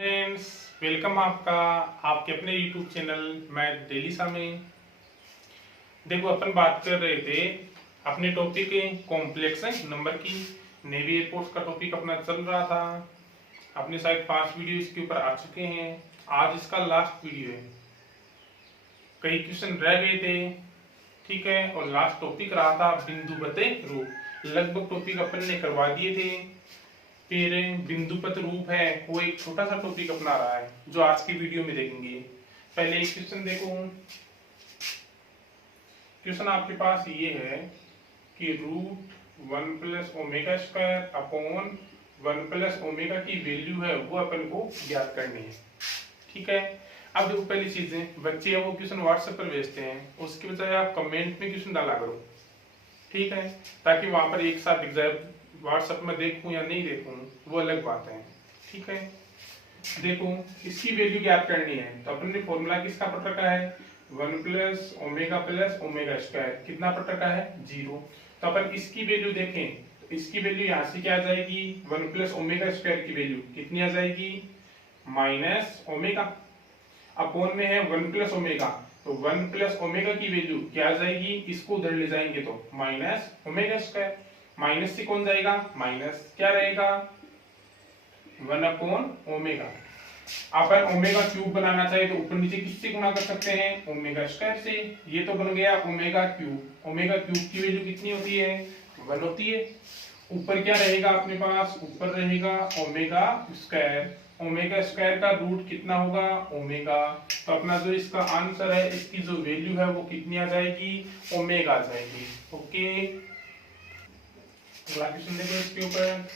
Friends, welcome आपका आपके अपने यूट्यूब चैनल मैं डेलीसा में। देखो, अपन बात कर रहे थे अपने टॉपिक कॉम्प्लेक्स नंबर की। नेवी एयरफोर्स का टॉपिक अपना चल रहा था। अपने शायद 5 वीडियो इसके ऊपर आ चुके हैं। आज इसका लास्ट वीडियो है। कई क्वेश्चन रह गए थे, ठीक है, और लास्ट टॉपिक रहा था बिंदुवत रूप। लगभग टॉपिक अपन ने करवा दिए थे। फिर बिंदुपत रूप है, वो एक छोटा सा टॉपिक अपना रहा है जो आज की वीडियो में देखेंगे। पहले एक क्वेश्चन देखो। क्वेश्चन आपके पास ये है कि root 1 plus omega square upon 1 plus omega की वैल्यू है वो अपन को ज्ञात करनी है, ठीक है। अब देखो, पहली चीजें, बच्चे वो क्वेश्चन व्हाट्सएप पर भेजते हैं, उसके बजाय आप कमेंट में क्वेश्चन डाला करो, ठीक है, ताकि वहां पर एक साथ दिख जाए। व्हाट्सएप में देखूं या नहीं देखूं वो अलग बात है, ठीक है। देखो, इसकी वैल्यू ज्ञात करनी है तो अपन ने फॉर्मूला किसका पढ़ रखा है, 1 प्लस ओमेगा स्क्वायर। कितना पढ़ रखा है, 0। तो अपन इसकी वैल्यू देखें तो इसकी वैल्यू यहाँ से क्या आ जाएगी, 1 प्लस ओमेगा स्क्वायर की वैल्यू कितनी आ जाएगी, माइनस ओमेगा। अपॉन में है 1 प्लस ओमेगा, तो 1 प्लस ओमेगा की वैल्यू क्या आ जाएगी, इसको उधर ले जाएंगे तो माइनस ओमेगा स्क्वायर। माइनस से कौन जाएगा, माइनस, क्या रहेगा, 1 अपॉन ओमेगा। अपन ओमेगा क्यूब बनाना चाहे तो ऊपर नीचे किससे गुणा कर सकते हैं, ओमेगा स्क्वायर से। ये तो बन गया ओमेगा क्यूब। ओमेगा क्यूब की वैल्यू कितनी होती है, 1 होती है। ऊपर क्या रहेगा अपने पास, ऊपर रहेगा ओमेगा स्क्वायर। ओमेगा स्क्वायर का रूट कितना होगा, ओमेगा। तो अपना जो इसका आंसर है, इसकी जो वैल्यू है वो कितनी आ जाएगी, ओमेगा आ जाएगी। ओके, अगला क्वेश्चन देखो इसके ऊपर।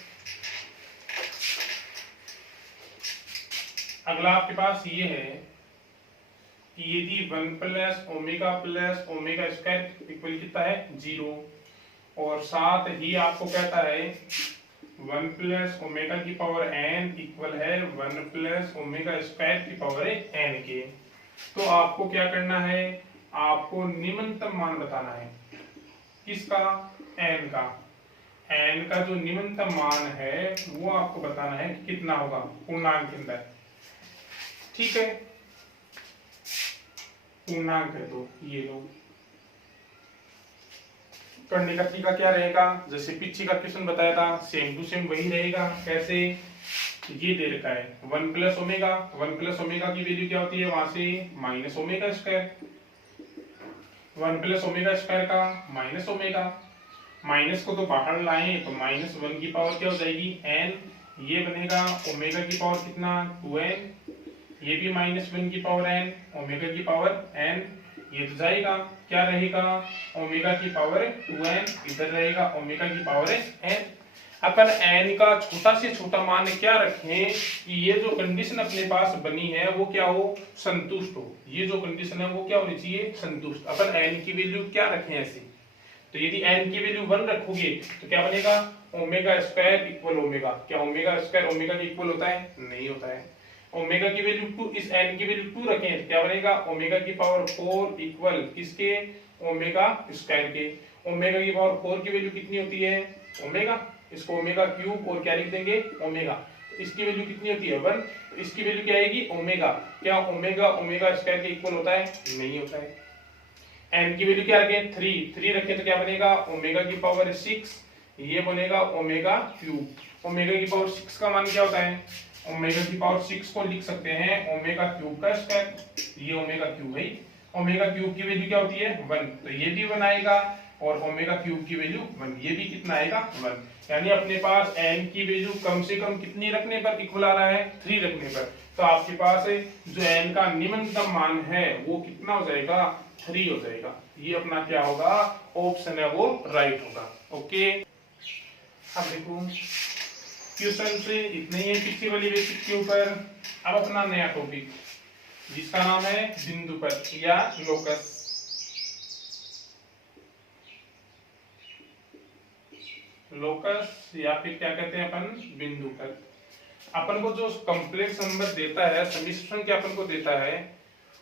अगला आपके पास ये है कि यदि 1 प्लस ओमेगा स्क्वायर इक्वल कितना है, 0, और साथ ही आपको कहता है 1 प्लस ओमेगा की पावर n इक्वल है 1 प्लस ओमेगा स्क्वायर की पावर n के, तो आपको क्या करना है, आपको निम्नतम मान बताना है। किसका, n का। n का जो निम्नतम मान है वो आपको बताना है कि कितना होगा पूर्णांक के अंदर, ठीक है। पूर्णांक है तो ये लोग करने का तरीका क्या रहेगा, जैसे पीछे का क्वेश्चन बताया था सेम टू सेम वही रहेगा। कैसे, ये दे रखा है 1 प्लस ओमेगा। 1 प्लस ओमेगा की वैल्यू क्या होती है, वहां से minus omega square. 1 plus omega square का माइनस ओमेगा। माइनस को तो बाहर लाएं तो माइनस 1 की पावर क्या हो जाएगी, n। ये बनेगा ओमेगा की पावर कितना, 2n। ये भी माइनस 1 की पावर n, ओमेगा की पावर n। ये तो जाएगा, क्या रहेगा, ओमेगा की पावर 2n, इधर रहेगा ओमेगा की पावर n। अपन n का छोटा से छोटा मान क्या रखें कि ये जो कंडीशन अपने पास बनी है वो क्या हो, संतुष्ट हो। ये जो कंडीशन है वो क्या होनी चाहिए, संतुष्ट। अपन n की वैल्यू क्या रखें ऐसी, तो यदि n की वैल्यू 1 रखोगे तो क्या बनेगा, ओमेगा स्क्वायर इक्वल ओमेगा। क्या ओमेगा स्क्वायर ओमेगा के इक्वल होता है, नहीं होता है। ओमेगा की वैल्यू 2, इस n की वैल्यू 2 रखें तो क्या बनेगा, ओमेगा की पावर 4 इक्वल किसके, ओमेगा स्क्वायर के। ओमेगा की पावर 4 की वैल्यू कितनी होती है, ओमेगा। इसको ओमेगा क्यूब और क्या लिख देंगे, ओमेगा। इसकी वैल्यू कितनी होती है, 1। तो इसकी वैल्यू क्या आएगी, ओमेगा। क्या ओमेगा ओमेगा स्क्वायर के इक्वल होता है, नहीं होता है। n की वैल्यू क्या रखें, 3 रखें तो क्या बनेगा, ओमेगा की पावर 6। ये बनेगा ओमेगा क्यूब। ओमेगा की पावर 6 का मान क्या होता है, ओमेगा की पावर 6 को लिख सकते हैं ओमेगा क्यूब का स्क्वायर। ये ओमेगा क्यूब है। ओमेगा क्यूब की वैल्यू क्या होती है, 1। तो ये भी 1 आएगा और ओमेगा क्यूब की वैल्यू 1, ये भी कितना आएगा, 1। यानी अपने पास n की वैल्यू कम से कम कितनी रखने पर इक्वल आ रहा है, 3 रखने पर। तो आपके पास जो n का निम्नतम मान है वो कितना हो जाएगा, 3 हो जाएगा। ये अपना क्या होगा, ऑप्शन है वो राइट होगा। ओके, अब देखो क्वेश्चन से इतने ही है पिछली वाली बेसिक के ऊपर। अब अपना नया टॉपिक जिसका नाम है बिंदुपत या लोकस। लोकस या फिर क्या कहते हैं अपन, बिंदुपत। अपन को जो कॉम्प्लेक्स नंबर देता है, समीकरण क्या अपन को देता है,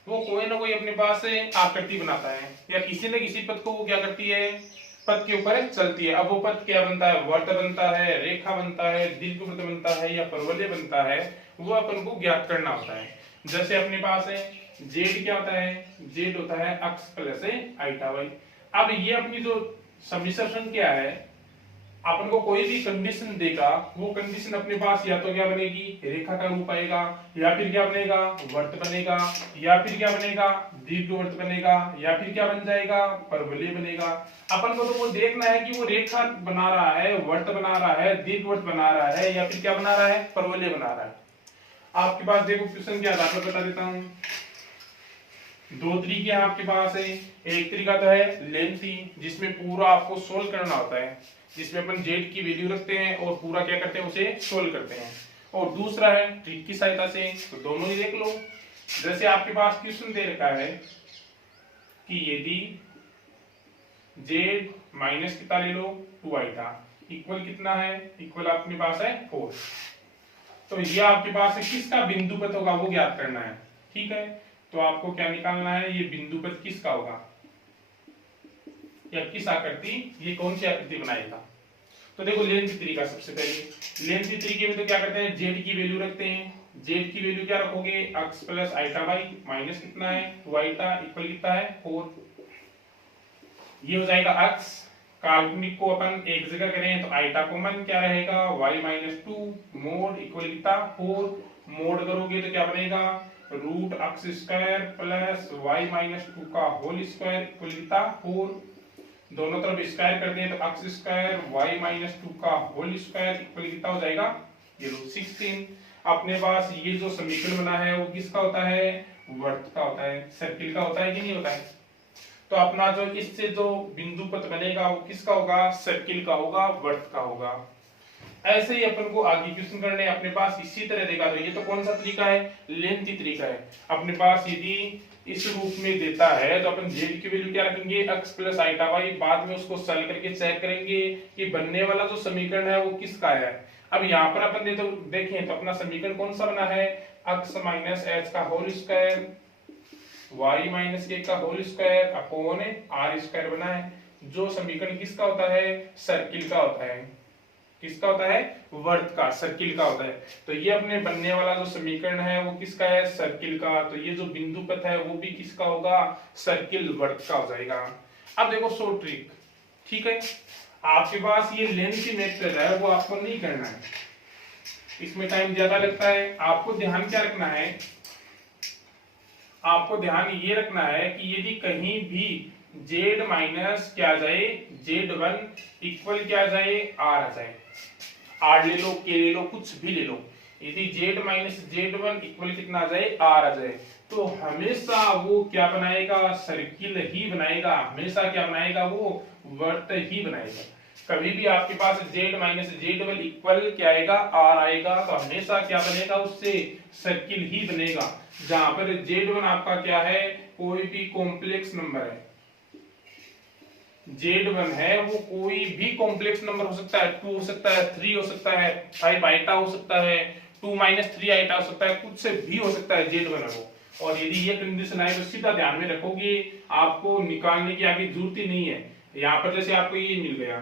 वो कोई ना कोई अपने पास आकृति बनाता है या किसी न किसी पद को वो क्या करती है, पद के ऊपर चलती है। अब वो पद क्या बनता है, वर्त बनता है, रेखा बनता है, दीर्घवृत्त बनता है या परवलय बनता है, वो अपन को ज्ञात करना होता है। जैसे अपने पास है जेड क्या होता है, जेड होता है अक्स प्लस आइटा वाई। अब ये अपनी जो समीकरण क्या है, अपन को कोई भी कंडीशन देगा, वो कंडीशन अपने पास या तो क्या बनेगी, रेखा का रूप आएगा, या फिर क्या बनेगा, वर्त बनेगा, या फिर क्या बनेगा, दीर्घवृत्त बनेगा, या फिर क्या बन जाएगा, परवलय बनेगा। अपन को तो वो देखना है कि वो रेखा बना रहा है, वर्त बना रहा है, दीर्घवृत्त बना रहा है, या फिर क्या बना रहा है, परवलय बना रहा है। आपके पास देखो क्वेश्चन के आधार पर बता देता हूं। दो तरीके हैं आपके पास है। एक तरीका तो है लेंथी, जिसमें पूरा आपको सोल्व करना होता है, जिसमें अपन जेड की वैल्यू रखते हैं और पूरा क्या करते हैं, उसे सोल्व करते हैं। और दूसरा है ट्रिक की सहायता से, तो दोनों ही देख लो। जैसे आपके पास क्वेश्चन दे रखा है कि यदि जेड माइनस कितना ले लो 2i था, इक्वल कितना है, इक्वल अपने पास है 4। तो ये आपके पास है किसका बिंदुपथ होगा वो ज्ञात करना है। ठीक है, तो आपको क्या निकालना है, ये बिंदुपथ किसका होगा, या किस आकृति, ये कौन सी आकृति बनाएगा। तो देखो लेंथ तरीका, सबसे पहले लेंथ तरीके में तो क्या करते हैं, जेड की वैल्यू रखते हैं। जेड की वैल्यू क्या रखोगे, अक्स प्लस आइटा वाई, माइनस कितना है 2 आइटा, इक्वल कितना है 4। ये हो जाएगा अक्स। काल्पनिक को अपन एक जगह करें तो आइटा कॉमन क्या रहेगा, y माइनस 2 मोड इक्वल कितना 4। मोड करोगे तो क्या बनेगा, रूट अक्स स्क्वायर प्लस y माइनस 2 का होल स्क्वायर इक्वल कितना 4। दोनों तरफ स्क्वायर कर दें तो अक्स स्क्वायर y माइनस 2 का होल स्क्वायर इक्वल कितना हो जाएगा, ये लो 16। अपने पास ये जो समीकरण बना है वो किसका होता है, वर्त का होता है, सर्किल का होता है कि नहीं होता है। तो अपना जो इससे जो बिंदुपथ बनेगा वो किसका होगा, सर्किल का होगा, वर्त का होगा। ऐसे ही अपन को आगे क्वेश्चन करने अपने पास इसी तरह देगा। तो ये तो कौन सा तरीका है, लेंथी तरीका है। अपने पास यदि इस रूप में देता है तो अपन जेड की वैल्यू क्या रखेंगे, अक्स प्लस आइटा वाई, बाद में उसको सॉल्व करके चेक करेंगे कि बनने वाला जो समीकरण है वो किसका है। अब यहाँ पर अपन देखें तो अपना समीकरण कौन सा बना है, अक्स माइनस एच का whole square y minus a का whole square upon r square बना है। जो समीकरण किसका होता है, सर्किल का होता है। किसका होता है, वर्त का, सर्किल का होता है। तो ये अपने बनने वाला जो समीकरण है वो किसका है, सर्किल का। तो ये जो बिंदुपथ है वो भी किसका होगा, सर्किल वर्त का हो जाएगा। अब देखो शॉर्ट ट्रिक, ठीक है, आपके पास ये लेंथ की मेथड है वो आपको नहीं करना है, इसमें टाइम ज्यादा लगता है। आपको ध्यान क्या रखना है, आपको ध्यान ये रखना है कि यदि कहीं भी z माइनस क्या आ जाए, z1 इक्वल क्या आ जाए, r आ जाए, r ले लो, k ले लो, कुछ भी ले लो, यदि z माइनस z1 इक्वल कितना आ जाए, r आ जाए, तो हमेशा वो क्या बनाएगा, सर्किल ही बनाएगा। हमेशा क्या बनाएगा, वो वर्त ही बनाएगा। कभी भी आपके पास z माइनस z1 इक्वल क्या आएगा, r आएगा, तो हमेशा क्या बनेगा, उससे सर्किल ही बनेगा। जहां पर z1 आपका क्या है, कोई भी कॉम्प्लेक्स नंबर है, z1 है वो कोई भी कॉम्प्लेक्स नंबर हो सकता है, 2 हो सकता है, 3 हो सकता है, 5 आइटा हो सकता है, 2 माइनस 3 आइटा हो सकता है, कुछ से भी हो सकता है, z1 है वो। और यदि ये कंडीशन आए तो सीधा ध्यान में रखोगे, आपको निकालने की आगे जरूरत ही नहीं है। यहाँ पर जैसे आपको ये मिल गया,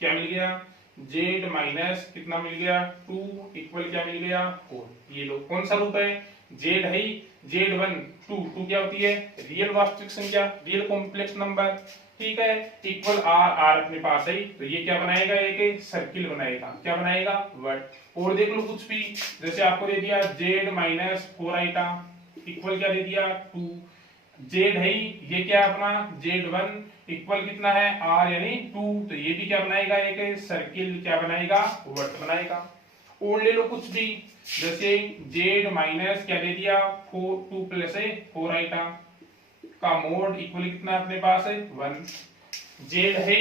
क्या मिल गया, z माइनस कितना मिल गया 2 इक्वल क्या मिल गया 4। ये लो कौन सा रूप है, z है z1 2 क्या होती है, रियल वास्तविक संख्या, रियल कॉम्प्लेक्स नंबर, ठीक है, इक्वल r अपने पास है। तो ये क्या बनाएगा, एक सर्किल बनाएगा, क्या बनाएगा, वर्त। और देख लो कुछ भी, जैसे आपको दे दिया z माइनस 4 आइटा इक्वल क्या दे दिया 2, z है ये क्या अपना z1 इक्वल कितना है r यानी 2, तो ये भी क्या बनाएगा, एक सर्किल क्या बनाएगा, वर्त बनाएगा। और ले लो कुछ भी, जैसे z माइनस क्या दे दिया 2 प्लस 4 आइटा का मोड इक्वल कितना अपने पास है 1, z है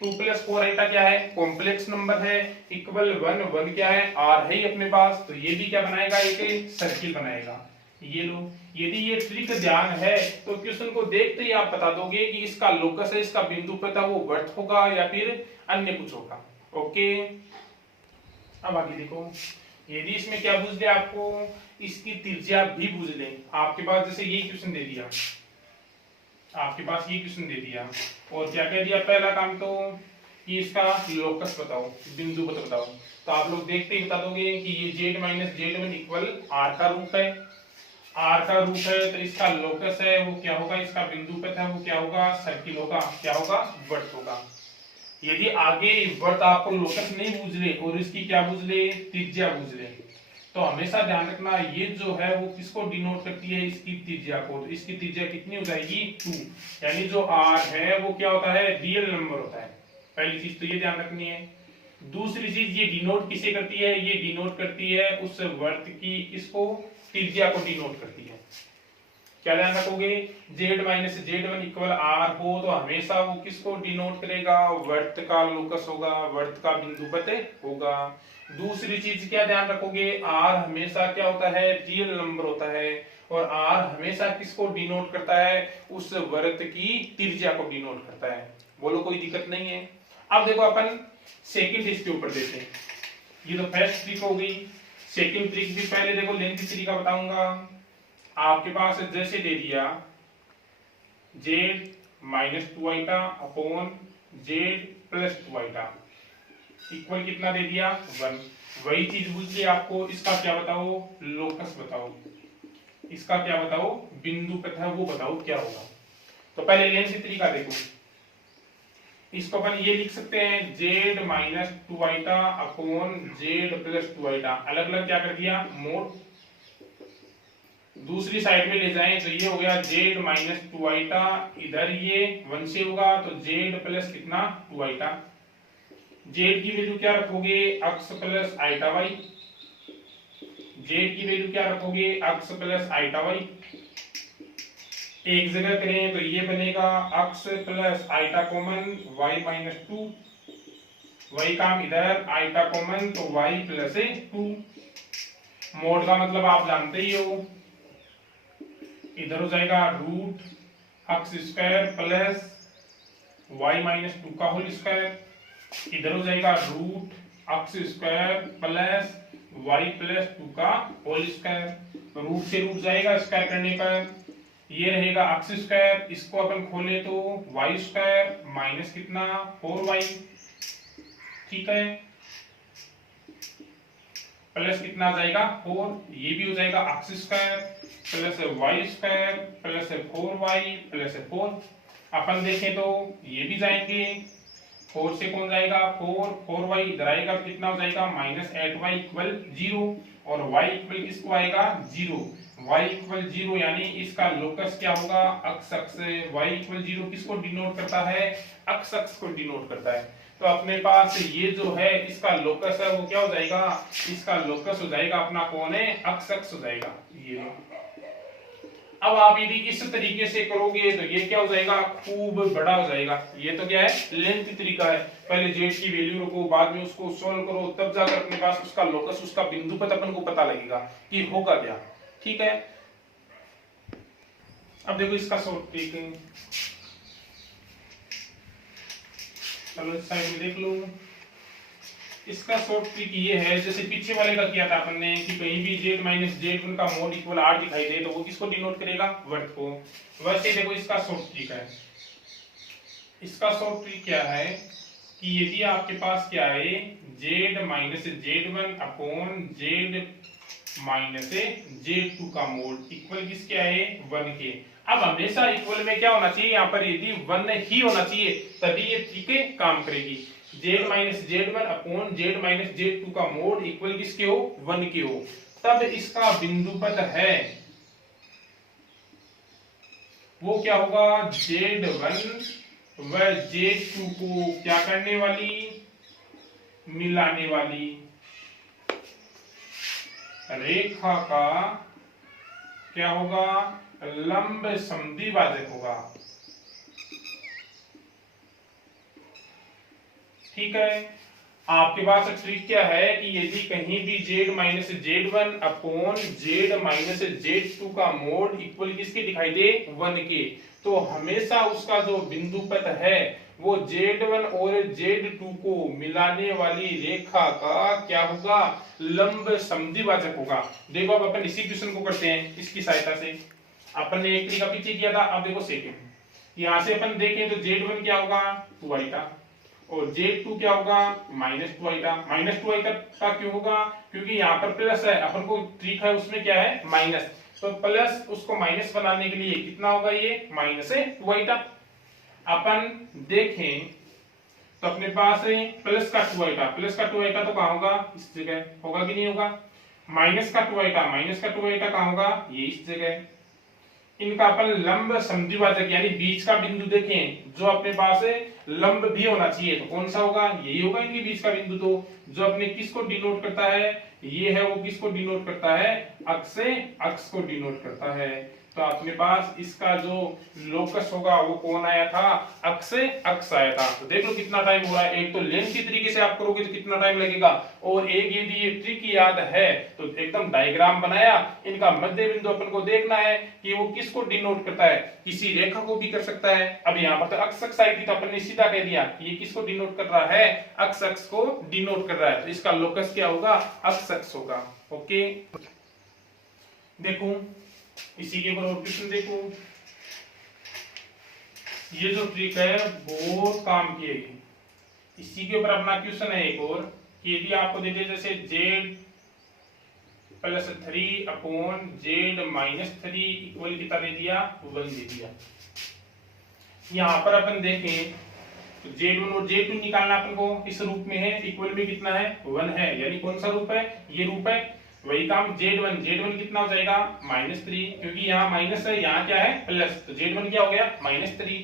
2 प्लस 4 आइटा क्या है, कॉम्प्लेक्स नंबर है, इक्वल 1 क्या है, r है अपने पास, तो ये भी क्या बनाएगा, एक सर्किल बनाएगा। ये लो, यदि ये ट्रिक ध्यान है तो क्वेश्चन को देखते ही आप बता दोगे कि इसका लोकस है, इसका बिंदुपथ है वो वर्त होगा या फिर अन्य कुछ होगा। ओके, अब आगे देखो, यदि इसमें क्या पूछ दिया आपको, इसकी त्रिज्या भी पूछ ले। आपके पास जैसे ये क्वेश्चन दे दिया, आपके पास ये क्वेश्चन दे दिया और क्या कह दिया, पहला काम तो कि इसका लोकस बताओ, बिंदु पद बताओ। तो आप लोग देखते ही बता दोगे कि ये z minus z1 equal r का रूप है, r का रूप है, तो इसका लोकस है वो क्या होगा, इसका बिंदु पद है वो क्या होगा, सर्किल होगा, क्या होगा, वर्त होगा। यदि आगे वर्त आपको लोकस नहीं बूझ ले और इसकी क्या बूझ ले, त्रिज्या बूझ ले, तो हमेशा ध्यान रखना ये जो है वो किसको डिनोट करती है, इसकी त्रिज्या को। तो इसकी त्रिज्या कितनी हो जाएगी, 2, यानी जो r है वो क्या होता है, रियल नंबर होता है। पहली चीज तो ये ध्यान रखनी है। दूसरी चीज ये डिनोट किसे करती है, ये डिनोट करती है उस वर्त की इसको त्रिज्या को डिनोट करती है। क्या ध्यान रखोगे, z minus z1 equal r हो तो हमेशा वो किसको डिनोट करेगा, वर्त का लोकस होगा, वर्त का बिंदु पद होगा। दूसरी चीज क्या ध्यान रखोगे, r हमेशा क्या होता है, रियल नंबर होता है, और r हमेशा किसको डिनोट करता है, उस वर्त की त्रिज्या को डिनोट करता है। बोलो कोई दिक्कत नहीं है। अब देखो अपन सेकंड इसके ऊपर देते हैं। ये तो फर्स्ट ट्रिक हो गई। सेकंड ट्रिक भी पहले देखो लेंथ तरीका बताऊंगा। आपके पास जैसे दे दिया z minus 2i upon z plus 2i equal कितना दे दिया, 1। वही चीज पूछिए आपको, इसका क्या बताओ, लोकस बताओ, इसका क्या बताओ, बिंदु पद है वो बताओ क्या होगा। तो पहले लेंथ तरीका देखो, इसको अपन ये लिख सकते हैं z minus 2i upon z plus 2i, अलग अलग क्या कर दिया, मोड। दूसरी साइड में ले जाएं तो ये हो गया z माइनस 2i, इधर ये 1 से होगा तो z प्लस कितना 2i। z की वैल्यू क्या रखोगे, x plus eta y, z की वैल्यू क्या रखोगे, x प्लस आइटा y। एक जगह करें तो ये बनेगा x plus eta common y minus 2, वही काम इधर आइटा कॉमन तो y प्लस 2। मोड का मतलब आप जानते ही हो, इधर हो जाएगा root x square plus y minus 2 का होल स्क्वायर, इधर हो जाएगा root x square plus y plus 2 का होल स्क्वायर। रूट से रूट जाएगा स्क्वायर करने पर, ये रहेगा x स्क्वायर, इसको अपन खोले तो y स्क्वायर माइनस कितना 4y, ठीक है, प्लस कितना आ जाएगा 4, ये भी हो जाएगा x square plus y square plus 4y plus 4। अपन देखें तो ये भी जाएंगे, 4 से कौन जाएगा 4, 4y इधर आएगा कितना हो जाएगा माइनस 8y इक्वल 0, और y इक्वल किसको आएगा 0, y इक्वल 0, यानी इसका लोकस क्या होगा, x अक्ष। y इक्वल 0 किसको डिनोट करता है, x अक्ष को डिनोट करता है। तो अपने पास ये जो है इसका लोकस है वो क्या हो जाएगा, इसका लोकस हो जाएगा अपना कौन है, x अक्ष हो जाएगा ये। अब आप यदि इस तरीके से करोगे तो ये क्या हो जाएगा, खूब बड़ा हो जाएगा। ये तो क्या है, लेंथ तरीका है। पहले z की वैल्यू रखो, बाद में उसको सॉल्व करो, तब जाकर अपने पास उसका लोकस, उसका बिंदु पद अपन को पता लगेगा कि होगा क्या, ठीक है। अब देखो इसका शॉर्ट ट्रिक, चलो इस साइड में देख लो। इसका शॉर्ट ट्रिक ये है, जैसे पीछे वाले का किया था अपन ने कि कहीं भी z माइनस z1 का मोड इक्वल r दिखाई दे तो वो किसको डिनोट करेगा, वर्त को। वैसे देखो इसका शॉर्ट ट्रिक है, इसका शॉर्ट ट्रिक क्या है कि यदि आपके पास क्या है z minus z1 upon z minus z2 का मोड इक्वल किसके है, 1 के। अब हमेशा इक्वल में क्या होना चाहिए, यहाँ पर यदि 1 ही होना चाहिए तभी ये ट्रिक काम करेगी। z minus z1 upon z minus z2 का मोड इक्वल किसके हो, 1 के हो, तब इसका बिंदु पद है वो क्या होगा, z1 व z2 को क्या करने वाली, मिलाने वाली रेखा का क्या होगा, लंब समद्विभाजक होगा, ठीक है। आपके पास ट्रिक क्या है कि यदि कहीं भी z minus z1 upon z minus z2 का मोड इक्वल किसके दिखाई दे, 1 के, तो हमेशा उसका जो बिंदु पद है वो z1 और z2 को मिलाने वाली रेखा का क्या होगा, लंब समद्विभाजक होगा। देखो अब अपन इसी क्वेश्चन को करते हैं इसकी सहायता से। अपन ने एक तरीका पीछे किया था, अब देखो सेकंड। यहां से अपन देखें तो z1 क्या होगा 2i और Z2 क्या होगा -2i का। -2i का क्यों होगा, क्योंकि यहाँ पर प्लस है, अपन को ट्रिक है उसमें क्या है माइनस, तो प्लस उसको माइनस बनाने के लिए कितना होगा ये -2i का। अपन देखें तो अपने पास है प्लस का 2i का, प्लस का 2i का तो कहाँ होगा इस जगह, होगा कि नहीं होगा। माइनस का 2i का, माइनस का 2i का कहाँ होगा ये इस जगह। इनका अपन लंब समद्विभाजक यानी बीच का बिंदु देखें जो अपने पास है लंब भी होना चाहिए, तो कौन सा होगा यही होगा इनके बीच का बिंदु। तो जो अपने किसको डिनोट करता है ये है, वो किसको डिनोट करता है अक्ष से अक्ष को डिनोट करता है। तो अपने पास इसका जो लोकस होगा वो कौन आया था अक्ष से अक्ष आया था। तो देख लो कितना टाइम हो रहा है, एक तो लेंथ की तरीके से आप करोगे तो कितना टाइम लगेगा, और एक यदि ये ट्रिक याद है तो एकदम डायग्राम बनाया, इनका मध्य बिंदु अपन को देखना है कि वो किसको डिनोट करता है, किसी रेखा को भी कर सकता है। अब यहाँ पर तो अक्ष अक्ष आई थी तो अपन ने सीधा कह दिया कि ये किसको डिनोट कर रहा है अक्ष अक्ष को डिनोट कर रहा है, तो इसका लोकस क्या होगा अक्ष अक्ष होगा। ओके देखो इसी के ऊपर और क्वेश्चन देखो, ये जो ट्रिक है बहुत काम की है। इसी के ऊपर अपना क्वेश्चन है एक और कि यदि आपको देते जैसे z + 3/z - 3 इक्वल कितना दे दिया 1 दे दिया। यहाँ पर अपन देखें तो z1 और z2 निकालना अपन को इस रूप में है, इक्वल में कितना है 1 है, यानी कौन सा रूप है ये रूप है। वही काम z1 कितना हो जाएगा -3, क्योंकि यहाँ माइनस है यहाँ क्या है प्लस, तो z1 क्या हो गया -3।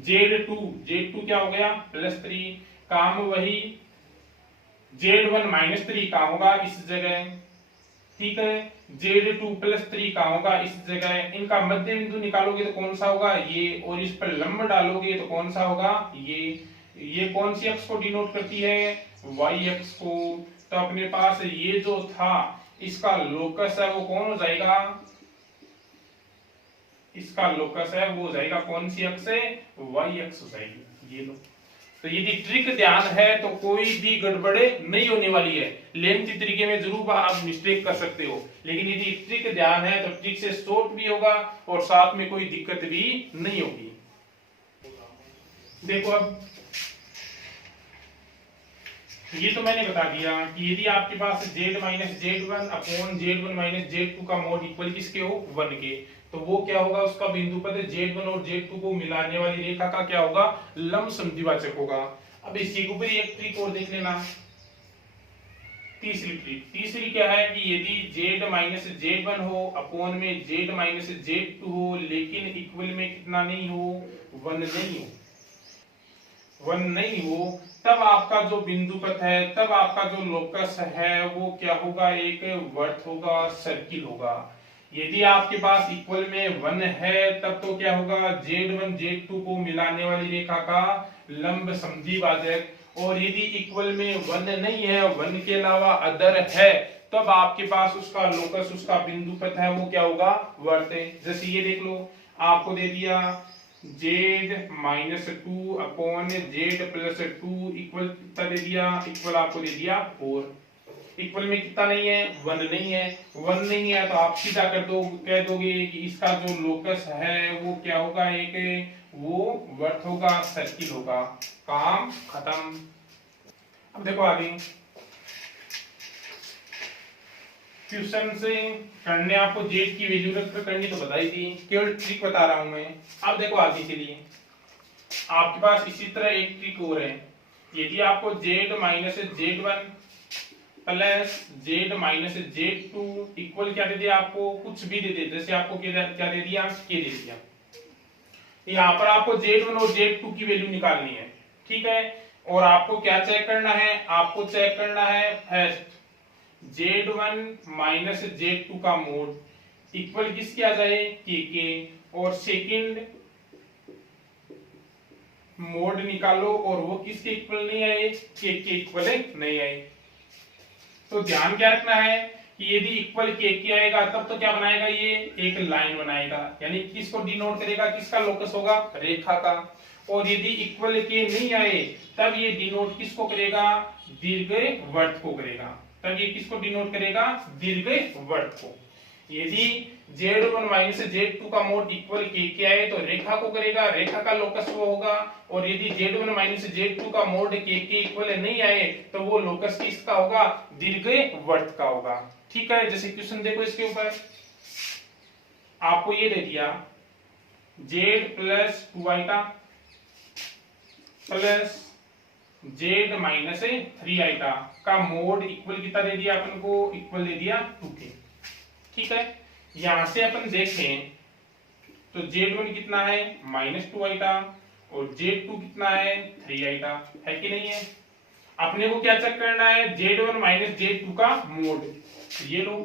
z2 क्या हो गया +3, काम वही z1 -3 का होगा इस जगह, ठीक है। z2 +3 का होगा इस जगह। इनका मध्य बिंदु निकालोगे तो कौन सा होगा ये, और इस पर लंब डालोगे तो कौन सा होगा ये कौन सी अक्ष को डिनोट करती है y अक्ष को। तो अपने पास ये जो था इसका लोकस है वो कौन हो जाएगा, इसका लोकस है वो हो जाएगा कौन सी अक्ष है y अक्ष हो जाएगी। ये लो, तो यदि ट्रिक ध्यान है तो कोई भी गड़बड़े नहीं होने वाली है। लेंथ के तरीके में जरूर आप मिस्टेक कर सकते हो, लेकिन यदि ट्रिक ध्यान है तो ट्रिक से शॉर्ट भी होगा और साथ में कोई दिक्कत भी नहीं होगी। देखो अब ये तो मैंने बता दिया कि यदि आपके पास z - z1/z1 - z2 का मोड इक्वल किसके हो 1 के, तो वो क्या होगा उसका बिंदु पद z1 और z2 को मिलाने वाली रेखा का क्या होगा लंब समद्विभाजक होगा। अब इसके ऊपर एक ट्रिक और देख लेना, तीसरी ट्रिक। तीसरी क्या है कि यदि z - z1 हो अपॉन में z - z2 हो, लेकिन इक्वल में कितना नहीं हो 1 नहीं हो, तब आपका जो बिंदु पथ है, तब आपका जो लोकस है वो क्या होगा एक वर्त होगा, सर्किल होगा। यदि आपके पास इक्वल में 1 है तब तो क्या होगा z1 z2 को मिलाने वाली रेखा का लंब समद्विभाजक, और यदि इक्वल में 1 नहीं है 1 के अलावा अदर है तब आपके पास उसका लोकस उसका बिंदु पथ है वो क्या होगा वर्त है। जैसे ये देख लो आपको दे दिया z - 2 अपॉन z + 2 इक्वल कितना दे दिया, इक्वल आपको दे दिया 4। इक्वल में कितना नहीं है 1 नहीं है, 1 नहीं है तो आप सीधा कह दोगे कि इसका जो लोकस है वो क्या होगा एक वो वर्त होगा, सर्किल होगा, काम खत्म। अब देखो आगे क्वेश्चन से करने आपको z की वैल्यू रखकर करनी तो बताई थी, केवल ट्रिक बता रहा हूं मैं। अब देखो आगे के लिए आपके पास इसी तरह एक ट्रिक और है। यदि आपको z - z1 plus z - z2 equal क्या दे दिया, आपको कुछ भी दे दे, जैसे आपको क्या दे दिया के दे दिया, यहाँ पर आपको z1 और z2 की वैल्यू निकालनी है, ठीक है। और आपको क्या चेक करना है, आपको चेक करना है फर्स्ट z1 - z2 का मोड इक्वल किसके आ जाए के, और सेकंड मोड निकालो और वो किसके इक्वल नहीं आए के इक्वल नहीं आए। तो ध्यान क्या रखना है कि यदि इक्वल के आएगा तब तो क्या बनाएगा ये एक लाइन बनाएगा, यानी किसको डिनोट करेगा, किसका लोकस होगा रेखा का। और यदि इक्वल के नहीं आए तब ये डिनोट किसको करेगा दीर्घवृत्त को करेगा, तब ये किसको डिनोट करेगा दीर्घवृत्त को। यदि z1 माइनस z2 का मोड इक्वल के आए तो रेखा को करेगा, रेखा का लोकस वो होगा। और यदि z1 माइनस z2 का मोड के इक्वल नहीं आए तो वो लोकस किसका होगा, दीर्घवृत्त का होगा। ठीक है, जैसे क्वेश्चन देखो इसके ऊपर आपको ये दे दिया z plus 2i plus z minus 3i का मोड इक्वल कितना दे दिया अपन को, इक्वल दे दिया 2k। ठीक है, यहां से अपन देखें तो z1 कितना है माइनस 2i और z2 कितना है 3i है कि नहीं है। अपने को क्या चेक करना है, z1 माइनस z2 का मोड। ये लो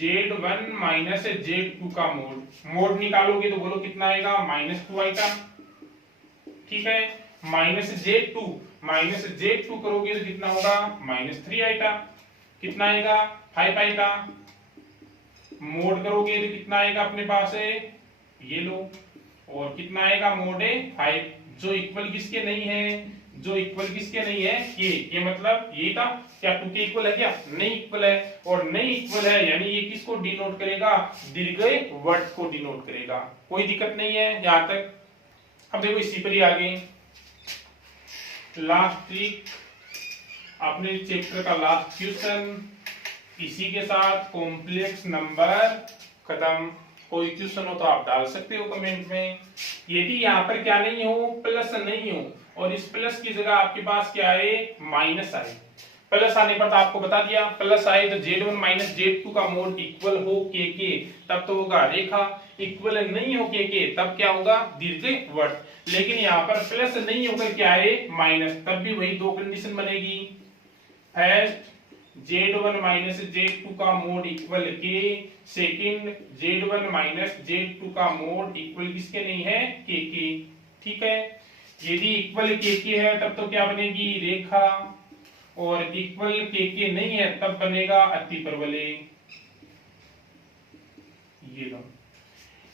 z1 माइनस z2 का मोड निकालोगे तो बोलो कितना आएगा, माइनस 2i। ठीक है, माइनस z2 करोगे तो कितना होगा, माइनस 3i। कितना आएगा 5i। मोड करोगे तो कितना आएगा अपने पास है, ये लो, और कितना आएगा मोड है 5, जो इक्वल किसके नहीं है, जो इक्वल किसके नहीं है ये मतलब ये था क्या 2k इक्वल है क्या, नहीं इक्वल है। और नहीं इक्वल है यानी ये किसको डिनोट करेगा, दीर्घवृत्त को डिनोट करेगा। कोई दिक्कत नहीं है यहां तक। अब देखो इसी पर ही आगे लास्ट ट्रिक, अपने चैप्टर का लास्ट क्वेश्चन, इसी के साथ कॉम्प्लेक्स नंबर खत्म। कोई क्वेश्चन हो तो आप डाल सकते हो कमेंट में। यदि यहाँ पर क्या नहीं हो, प्लस नहीं हो, और इस प्लस की जगह आपके पास क्या आए, माइनस आए। प्लस आने पर तो आपको बता दिया, प्लस आए तो z1 माइनस z2 का मोड इक्वल हो के तब तो होगा रेखा, इक्वल नहीं हो के तब क्या होगा, दीर्घवृत्त। लेकिन यहाँ पर प्लस नहीं होकर क्या आए, माइनस, तब भी वही दो कंडीशन बनेगी। फर्स्ट z1 माइनस z2 का मोड इक्वल के, सेकंड z1 माइनस z2 का मोड इक्वल किसके नहीं है, के। ठीक है, यदि इक्वल के है तब तो क्या बनेगी, रेखा, और इक्वल के नहीं है तब बनेगा अतिपरवलय। ये लो,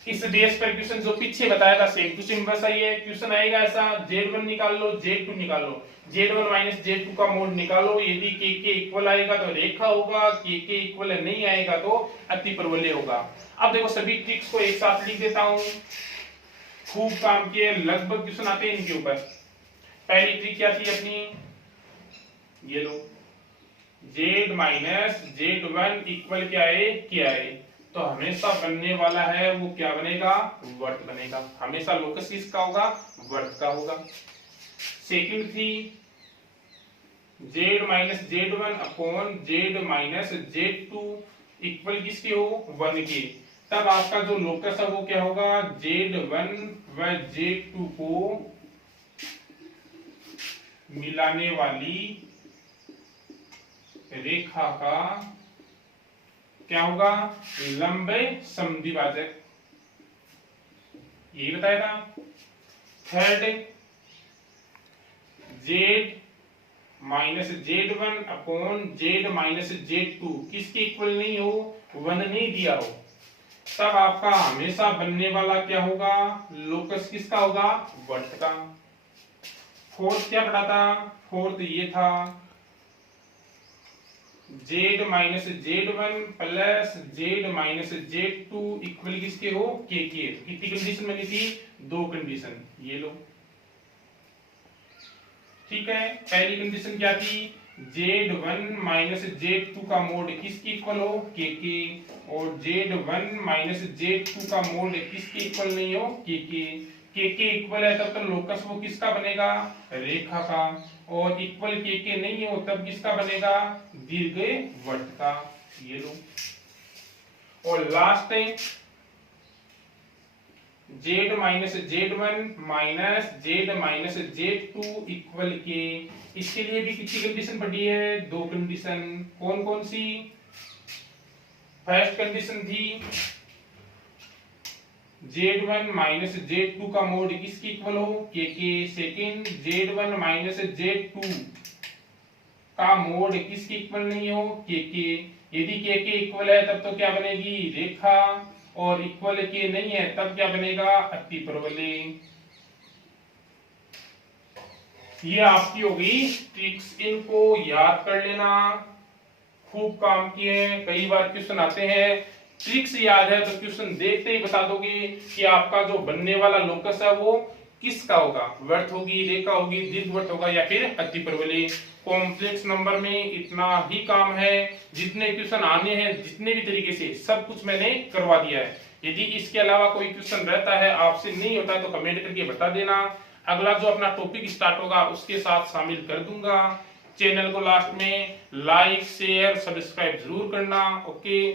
इस बेस पर क्वेश्चन जो पीछे बताया था सेम टू सेम वैसा ही है। क्वेश्चन आएगा ऐसा, z1 निकाल लो, z2 निकाल लो, z1 माइनस z2 का मोड निकालो। यदि के इक्वल आएगा तो रेखा होगा, के इक्वल नहीं आएगा तो अतिपरवलय होगा। अब देखो सभी ट्रिक्स को एक साथ लिख देता हूं, खूब काम किए, लगभग क्वेश्चन आते हैं इनके ऊपर। पहली ट्रिक क्या थी अपनी, ये लो, z माइनस z1 इक्वल क्या है, तो हमेशा बनने वाला है वो क्या बनेगा, वर्त बनेगा। हमेशा लोकस किसका होगा, वर्त का होगा। सेकंड थी z minus z1 upon z minus z2 equal किसके हो, 1 के। तब आपका जो लोकस है वो क्या होगा, z1 व z2 को मिलाने वाली रेखा का क्या होगा, लंबे समद्विभाजक। ये बताया था। Third z minus z1 upon z minus z2 किसके इक्वल नहीं हो, 1 नहीं दिया हो, तब आपका हमेशा बनने वाला क्या होगा, लोकस किसका होगा, वर्त का। फोर्थ क्या पढ़ा था, फोर्थ ये था z minus z1 plus z minus z2 equal किसके हो, के। कितनी कंडीशन बनी थी, दो कंडीशन, ये लो। ठीक है, पहली कंडीशन क्या थी, z1 माइनस z2 का मोड किसके इक्वल हो, के, और z1 माइनस z2 का मोड किसके इक्वल नहीं हो, के इक्वल है तब तो लोकस वो किसका बनेगा, रेखा का, और इक्वल के नहीं हो तब किसका बनेगा, दीर्घवृत्त का। ये लो, और लास्ट है z minus z1 minus z minus z2 equal के। इसके लिए भी कितनी कंडीशन पड़ी है, दो कंडीशन। कौन कौन सी, फर्स्ट कंडीशन थी z1 माइनस z2 का मोड किसकी इक्वल हो, के। सेकंड z1 माइनस z2 का मोड किसकी इक्वल नहीं हो, के। यदि के इक्वल है तब तो क्या बनेगी, रेखा, और इक्वल के नहीं है तब क्या बनेगा, अतिपरवलय। ये आपकी होगी ट्रिक्स, इनको याद कर लेना। खूब काम किए, कई बार क्वेश्चन आते हैं ट्रिक्स याद है तो क्वेश्चन देखते ही बता दोगे कि आपका जो बनने वाला लोकस है वो किसका होगा, वर्त होगी, रेखा होगी, दीर्घवृत्त होगा या फिर अतिपरवलय। कॉम्प्लेक्स नंबर में इतना ही काम है, जितने क्वेश्चन आने हैं जितने भी तरीके से सब कुछ मैंने करवा दिया है। यदि इसके अलावा कोई क्वेश्चन रहता है, आपसे नहीं होता है तो कमेंट करके बता देना, अगला जो अपना टॉपिक स्टार्ट होगा उसके साथ शामिल कर दूंगा। चैनल को लास्ट में लाइक शेयर सब्सक्राइब जरूर करना। ओके।